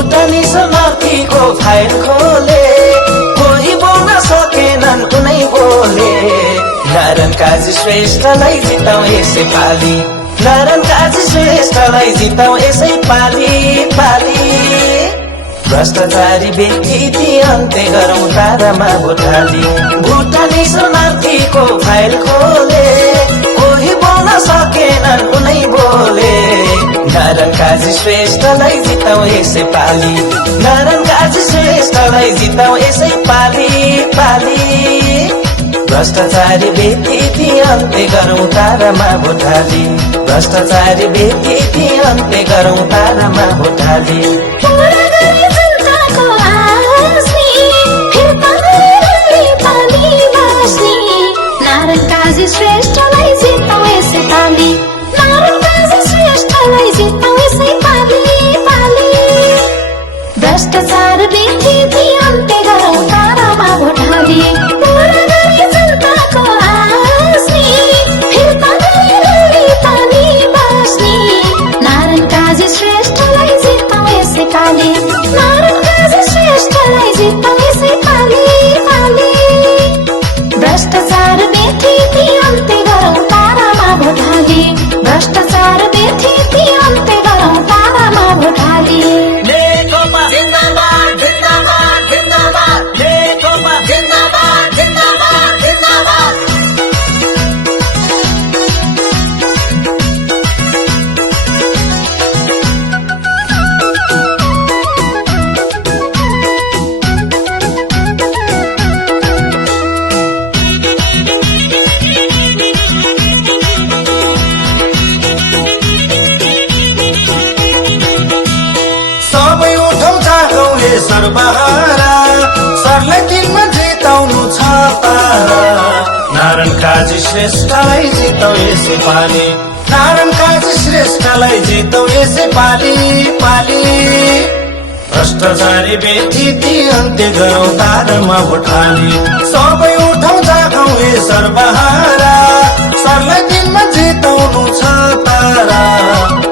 भुटानी शरणार्थीको फाइल खोले कोही बोल्न सकेनन् कुनै बोले नारायण काजी श्रेष्ठलाई जिताऊ यसै पाली नारायण काजी श्रेष्ठलाई जिताऊ यसै पाली भ्रष्टाचारी व्यक्ति अन्त्य गरौँ तारामा भोट हाली भुटानी शरणार्थीको फाइल खोले कोही बोल्न सकेनन् कुनै बोले नारायण काजी श्रेष्ठलाई जिताऊ यसै पाली नारायण काजी श्रेष्ठलाई जिताऊ यसै पाली भ्रष्टाचारी व्यक्ति अन्त्य गरौँ तारामा भोट हाली भ्रष्टाचारी व्यक्ति अन्त्य गरौँ तारामा भोट हाली नारायण काजी श्रेष्ठलाई जिताऊ यसै पाली नारायण काजी श्रेष्ठलाई जिताऊ यसै पाली भ्रष्टाचार व्यक्ति अन्त्य गरौँ तारामा भोट हाली जनताको आस्नी फिर्ता गरी पानी बास्नी नारायण काजी श्रेष्ठलाई जिताऊ यसै पाली नारायण काजी श्रेष्ठलाई जिताऊ यसै पाली भ्रष्टाचार व्यक्ति अन्त्य गरौँ तारामा भोट हाली भ्रष्टाचार व्यक्ति अन्त्य गरौँ तारामा भोट हाली नेकपा जिन्दाबाद जिन्दाबाद जिन्दाबाद नेकपा जिन्दाबाद जिन्दाबाद जिन्दाबाद सर्वहारा सरलाई दिनमा जिताउनु छ पारा नारायण काजी श्रेष्ठलाई जिताऊ यसै पाली नारायण काजी श्रेष्ठलाई जिताऊ यसै पाली भ्रष्टाचारी व्यक्ति अन्त्य गरौँ तारामा भोट हाली सबै उठौँ जागौँ हे सर्वहारा सरलाई दिनमा जिताउनु छ पारा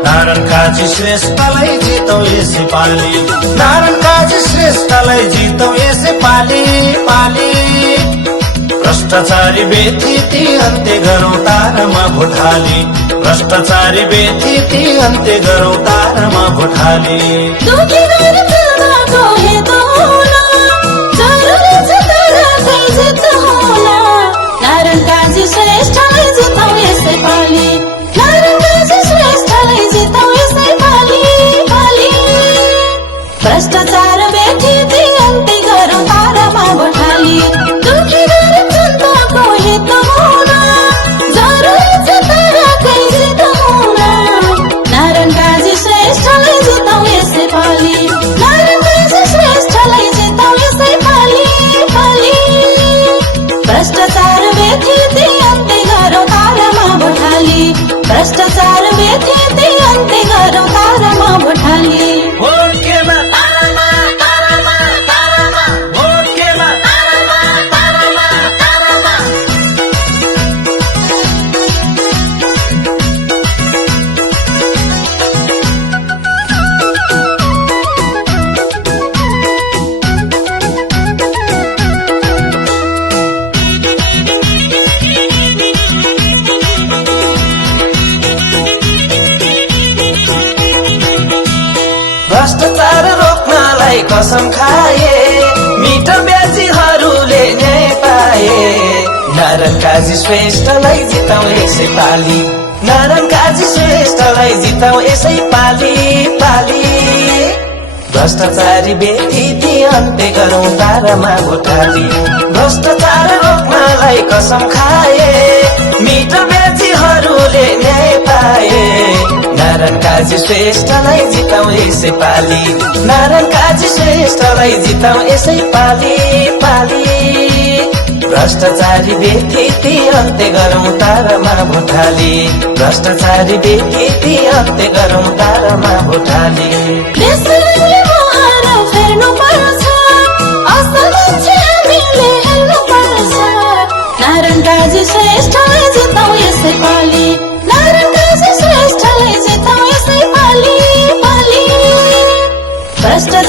नारायण काजी श्रेष्ठलाई जिताऊ यसै पाली नारायण काजी श्रेष्ठलाई जिताऊ यसै पाली भ्रष्टाचारी व्यक्ति अन्त्य गरौँ तारामा भोट हाली भ्रष्टाचारी व्यक्ति अन्त्य गरौँ तारामा भोट हाली दुखी गरी जनताको हित होला जरुरी छ तर जित होला नारायण काजी श्रेष्ठलाई जिताऊ यसै पाली नारायण काजी श्रेष्ठलाई जिताऊ यसै पाली भ्रष्टाचार व्यक्ति अन्त्य गरौँ तारामा भोट हाली दुखी गरी जनताको हित होला जरुरी छ तर जित होला नारायण काजी श्रेष्ठलाई जिताऊ यसै पाली नारायण काजी श्रेष्ठलाई जिताऊ यसै पाली भ्रष्टाचार व्यक्ति अन्त्य गरौँ तारामा भोट हाली भ्रष्टाचार व्यक्ति अन्त्य गरौँ तारामा भोट हाली भ्रष्टाचार रोक्नलाई कसम खाए मिठो ब्याजीहरूले न्याय पाए नारायण काजी श्रेष्ठलाई जिताऊ यसै पाली नारायण काजी श्रेष्ठलाई जिताऊ यसै पाली भ्रष्टाचारी व्यक्ति अन्त्य गरौँ तारामा भोट हाली भ्रष्टाचार रोक्नलाई कसम खाए मिठो ब्याजीहरूले न्याय पाए नारायण काजी श्रेष्ठलाई जिताऊ यसै पाली नारायण काजी श्रेष्ठलाई जिताऊ यसै पाली भ्रष्टाचारी व्यक्ति अन्त्य गरौँ तारामा भोट हाली भ्रष्टाचारी व्यक्ति अन्त्य गरौँ तारामा भोट हाली नारायण काजी श्रेष्ठलाई जिताऊ यसै पाली नारायण काजी श्रेष्ठलाई जिताऊ यसै पाली भ्रष्टाचार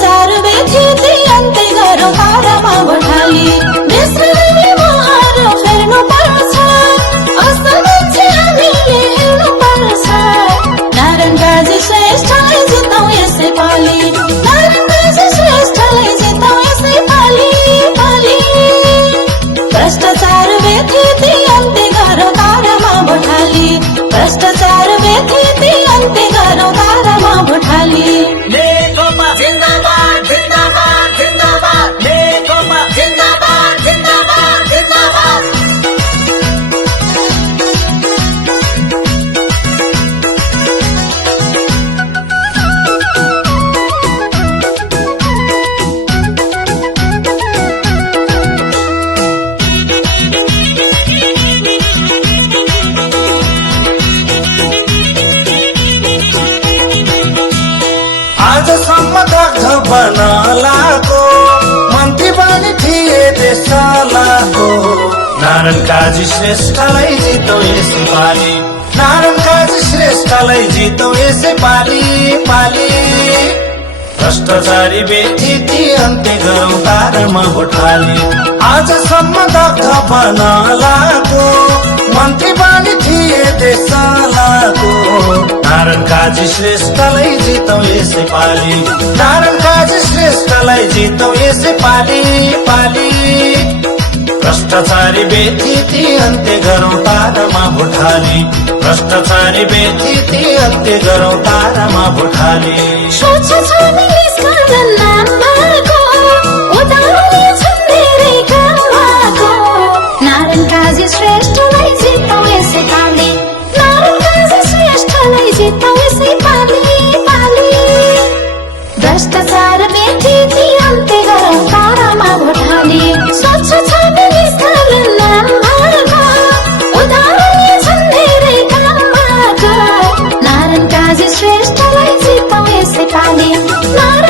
बनालाको मन्त्री पनि थिए देश चलाको नारायण काजी श्रेष्ठलाई जितौ यसै पाली नारायण काजी श्रेष्ठलाई जितौ यसै पाली भ्रष्टाचारी व्यक्ति अन्त्य गरौँ तारमा भोट हाली आजसम्म दग्ध बनालाको मन्त्री पनि थिए देश चलाको नारायण काजी श्रेष्ठलाई जितौ यसै पाली नारायण काजी श्रेष्ठलाई जितौ यसै पाली भ्रष्टाचारी व्यक्ति अन्त्य गरौँ तारमा भोट हाली भ्रष्टाचारी व्यक्ति अन्त्य गरौँ तारमा भोट हाली स्वच्छ छ निष्कालन नाम भएको उदाहरणले छन् धेरै काम भएको नारायण काजी श्रेष्ठलाई जितौ यसै पाली नारायण काजी श्रेष्ठलाई जितौ यसै पाली भ्रष्टाचार व्यक्ति अन्त्य गरौँ तारामा भोट हाली स्वच्छ छ निष्कालन नाम भएको उदाहरणले छन् धेरै काम भएको नारायण काजी श्रेष्ठलाई जितौ यसै पाली नारायण